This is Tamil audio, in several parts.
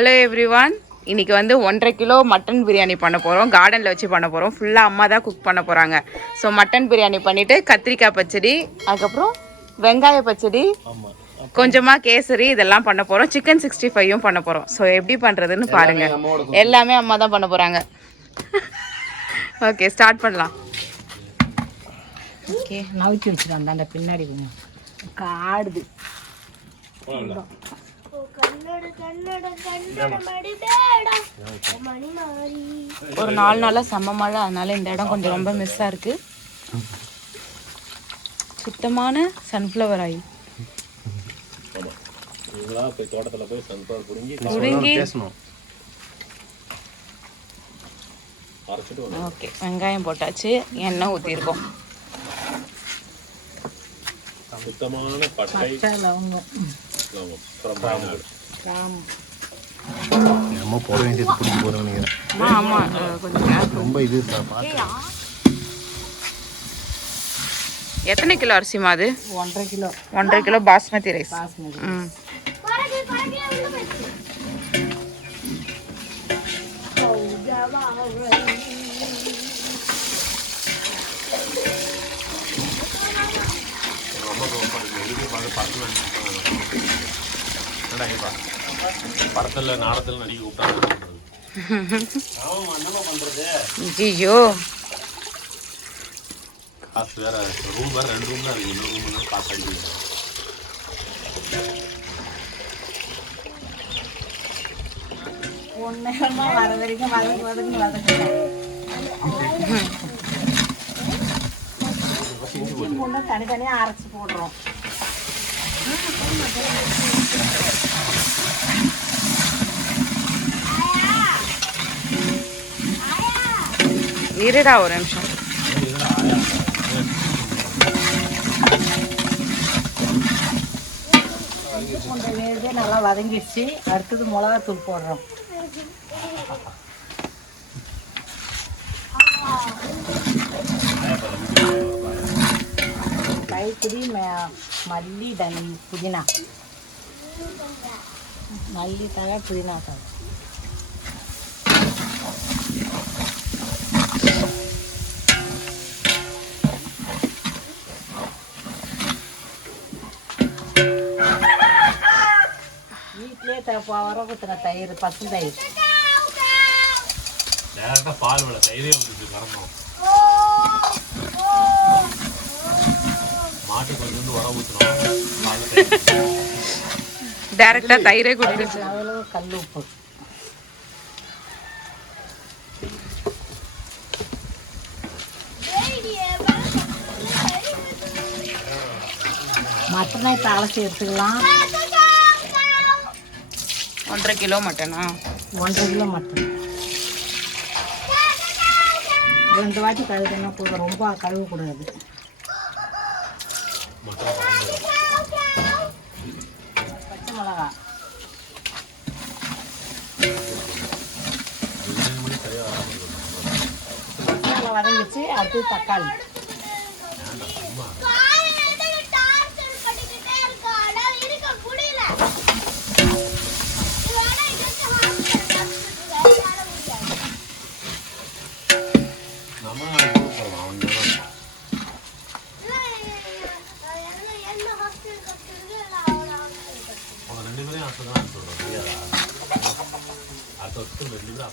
ஹலோ எவ்ரிவான், இன்றைக்கி வந்து 1.5 கிலோ மட்டன் பிரியாணி பண்ண போகிறோம். கார்டனில் வச்சு பண்ண போகிறோம். ஃபுல்லாக அம்மா தான் குக் பண்ண போகிறாங்க. ஸோ மட்டன் பிரியாணி பண்ணிவிட்டு கத்திரிக்காய் பச்சடி, அதுக்கப்புறம் வெங்காய பச்சடி, கொஞ்சமாக கேசரி இதெல்லாம் பண்ண போகிறோம். சிக்கன் 65யும் பண்ண போகிறோம். ஸோ எப்படி பண்ணுறதுன்னு பாருங்கள். எல்லாமே அம்மா தான் பண்ண போகிறாங்க. ஓகே, ஸ்டார்ட் பண்ணலாம். ஓகே, நவுத்தி வச்சுருந்தா அந்த பின்னாடி கொஞ்சம் காடுது. ஒரு 4 நாளாக செம்ம மழை, அதனால இந்த இடம் கொஞ்சம் ரொம்ப மிஸ்ஸாக இருக்கு. சுத்தமான சன்ஃப்ளவர் ஆயில் புடுங்கி. ஓகே, வெங்காயம் போட்டாச்சு, எண்ணெய் ஊற்றிருக்கோம். எத்தனை கிலோ அரிசிமா அது? 1.5 கிலோ பாஸ்மதி ரைஸ். படத்துல நாடத்தில் நடிக்க கூப்பிட்டாங்க. ஐயோ, காசு வேற, ரூம் வேற 2 ரூம் தான் இருக்கு. இன்னொரு ரூம் தான் காசு அடிக்கணும். வர வரைக்கும் தனித்தனியாக அரைச்சி போடுறோம். இருடா ஒரு நிமிஷம். நல்லா வதங்கிடுச்சு. அடுத்தது மிளகாத்தூள் போடுறோம். கைப்பிடி மல்லி புதினா, மல்லி தழை புதினா தழை. வர ஊற்றுன தயிர், பசு தயிர். பால் விட தயிரே வந்துச்சு. கறந்தோம் மாட்டுக்கு வந்து வர ஊற்றணும். டைரக்டா தயிரே குடிச்சு. அவ்வளவு கல் உப்பு. மட்டனை தாளிச்சு எடுத்துக்கலாம். 1.5 கிலோ மட்டனா? 1.5 கிலோ மட்டன் 2 வாட்டி கழுவுனா போதும், ரொம்ப கழுவக்கூடாது. பச்சை மிளகா, நல்லா வதங்கிச்சு. அடுத்து தக்காளி,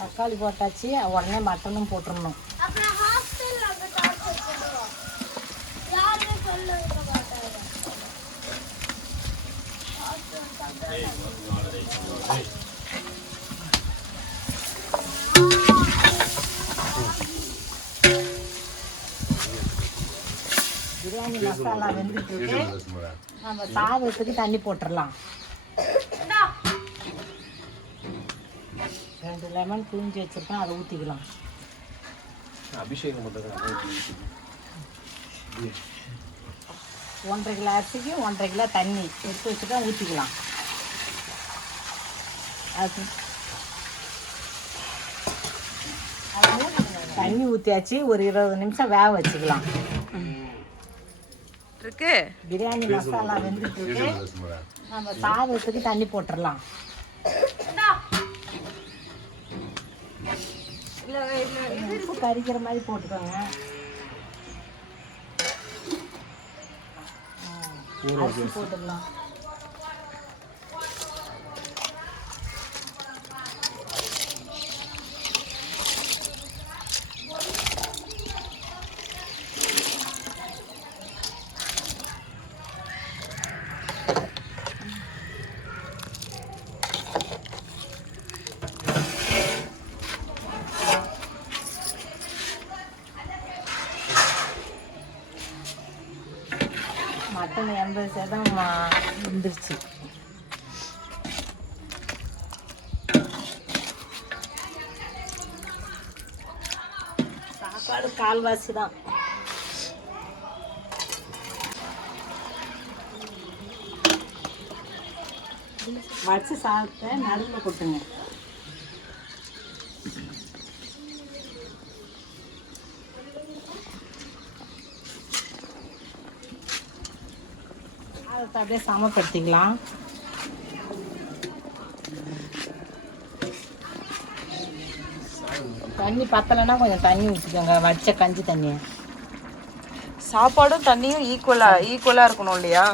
தக்காளி போட்டாச்சு. உடனே மட்டனும் போட்டுடணும். பிரியாணி மசாலா வெந்துட்டு நம்ம சாதத்துக்கு தண்ணி போட்டுடலாம். 2 லெமன் புழிஞ்சு வச்சிருக்கேன், அதை ஊற்றிக்கலாம். அபிஷேகம் பண்ணுறது 1.5 கிலோ அரிசிக்கு 1.5 கிலோ தண்ணி எடுத்து வச்சுட்டா ஊற்றிக்கலாம். அது தண்ணி ஊற்றியாச்சு. ஒரு 20 நிமிஷம் வேக வச்சுக்கலாம். இருக்கு பிரியாணி மசாலா வெந்துட்டு நம்ம சாதத்துக்கு தண்ணி போட்டுடலாம். உப்பு கறிக்கிற மாதிரி போட்டுக்கோங்க. அரிசி போட்டுக்கலாம். மட்டன் 80% வந்துருச்சு. சாப்பாடு கால்வாசி தான். வச்சு சாப்பிட்ட நடுவில் கொட்டுங்க. அதை அப்படியே சமப்படுத்திக்கலாம். தண்ணி பத்தலைன்னா கொஞ்சம் தண்ணி ஊற்றிக்கோங்க, வச்ச கஞ்சி தண்ணி. சாப்பாடும் தண்ணியும் ஈக்குவலாக இருக்கணும் இல்லையா?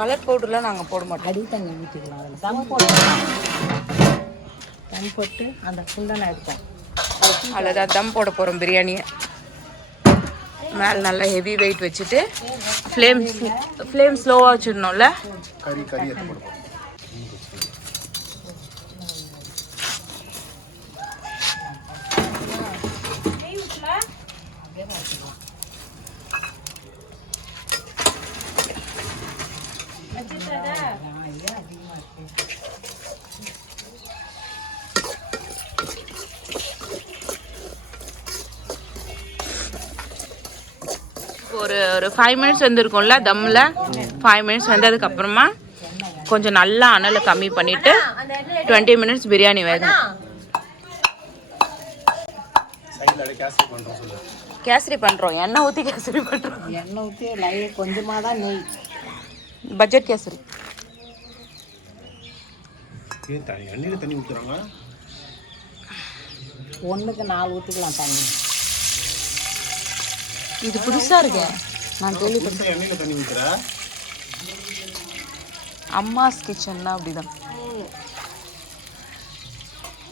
கலர் பவுடர்லாம் நாங்கள் போட மாட்டோம். அடி தண்ணி ஊற்றிக்கலாம். அதில் தம் போட்டுக்கலாம். தம் போட்டு அந்த குண்டனை எடுப்போம். அதில் தம் போட போகிறோம் பிரியாணியை. மேலே நல்லா ஹெவி வெயிட் வச்சுட்டு ஃப்ளேம் ஸ்லோவாக வச்சிடணும்ல. கறி எடுத்து போடுவோம். ஒரு 5 மினிட்ஸ் வந்துருக்கும்ல தம்மில். 5 மினிட்ஸ் வந்ததுக்கப்புறமா கொஞ்சம் நல்லா அனலை கம்மி பண்ணிவிட்டு 20 மினிட்ஸ் பிரியாணி வேகும். கேசரி பண்ணுறோம். எண்ணெய் ஊற்றி கேசரி பண்ணுறோம். எண்ணெய் ஊற்றி கொஞ்சமாக தான் நெய். பட்ஜெட் கேசரி. எண்ணெயில் தண்ணி ஊற்றுறாங்க. 1க்கு 4 ஊற்றிக்கலாம் தண்ணி. இது புதுசாக இருக்கு. நான் கேள்விப்பட்டேன். எண்ணெயில் தண்ணி ஊற்றுறா. அம்மாஸ் கிச்சன்னா அப்படிதான்.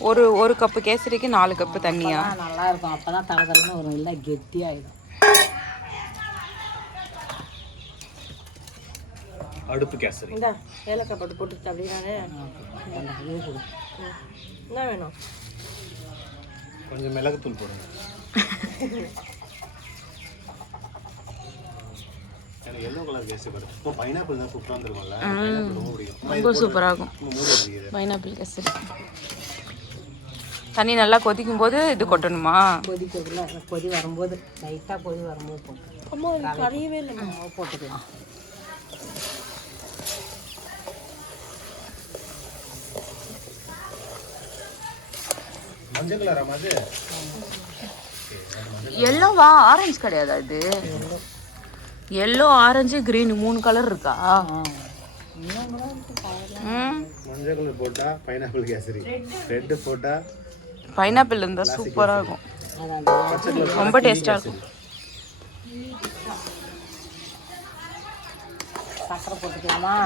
ஒரு கப்பு கேசரிக்கு 4 கப்பு தண்ணியா? நல்லா இருக்கும். அப்போ தான் தளதளன்னு வரும், இல்லை கெட்டியாகிடும். அடுப்பு கேசரி. இந்த ஏலக்காய் போட்டு போட்டுட்டு அப்படின்னாலே என்ன வேணும்? கொஞ்சம் மிளகுத்தூள் போடுங்க. எனக்கு எல்லோ கலர் கேசரி இப்போ பைனாப்பிள் தான் சூப்பராக இருந்திருக்கும்ல. ரொம்ப பிடிக்கும். ரொம்ப சூப்பராக இருக்கும் பைனாப்பிள் கேசரி. தண்ணி நல்லா கொதிக்கும் போது இது கொட்டணுமா? கொதிக்கிறதுல கொதி வரும்போது லைட்டாக கொதி வரும்போது போட்டு அம்மா கரையவே இல்லை போட்டுக்கலாம். மஞ்சள் கலரா அது? எல்லோவா ஆரஞ்சு கிடையாதா இது? எல்லோ ஆரஞ்சு கிரீன் 3 கலர் இருக்கா? மஞ்சள் கலர் போட்டா பைனாப்பிள் கேசரி, ரெட் போட்டா பைனாப்பிள் இருந்தால் சூப்பராக இருக்கும். ரொம்ப டேஸ்டாக இருக்கும். சர்க்கரை போட்டுக்கலாமா?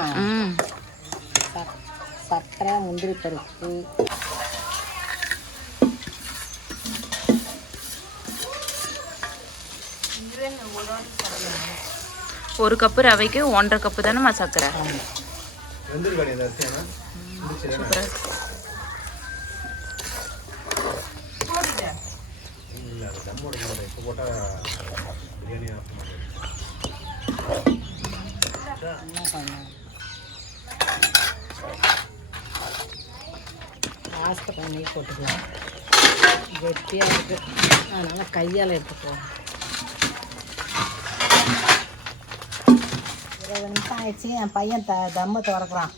சர்க்கரை, முந்திரி பருப்பு, ஒரு கப்பு ரவைக்கு 1.5 கப்பு தானே சர்க்கரை. லாஸ்ட்டு கொஞ்சம் நெய் போட்டுக்கலாம். கெட்டியாக இருக்கு, அதனால் கையால் எடுத்துக்குவோம். 20 நிமிஷம் ஆயிடுச்சு. என் பையன் தம்மை திறக்கிறான்.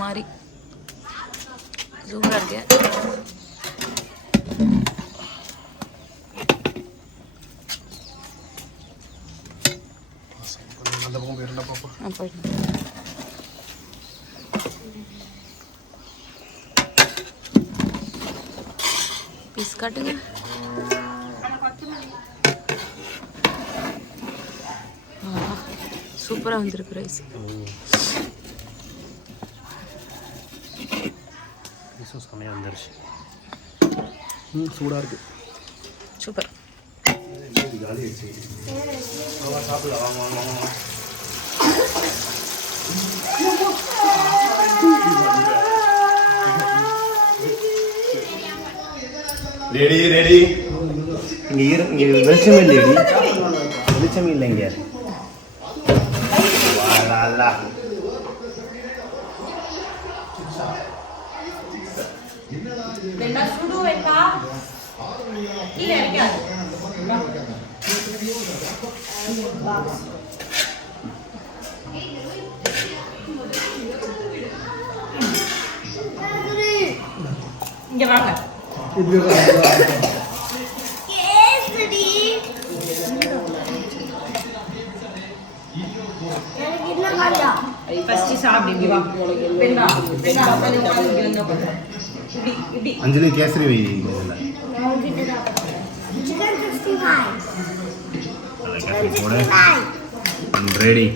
மாதிரி சூப்பராக இருக்கு. பீஸ் காட்டுங்க. சூப்பராக வந்திருக்கு ரைஸ். செம்மையாக வந்துருச்சு. சூடாக இருக்கு. சூப்பர். காலி ஆயிடுச்சு. சாப்பிடலாம். வாங்க வாங்க வாங்க. Ready ready. இங்கே வெளிச்சமே இல்லையடி. வெளிச்சமே இல்லை இங்கே. இங்க வாங்க. ஃபர்ஸ்ட் சாப்பிடு. இங்க வா. பெண்ணா பெண்ணா கொஞ்சம் உட்கார்ந்து இப்படி. அஞ்சலி கேசரி வை. Chicken 65. கேசரி போடு. ரெடி.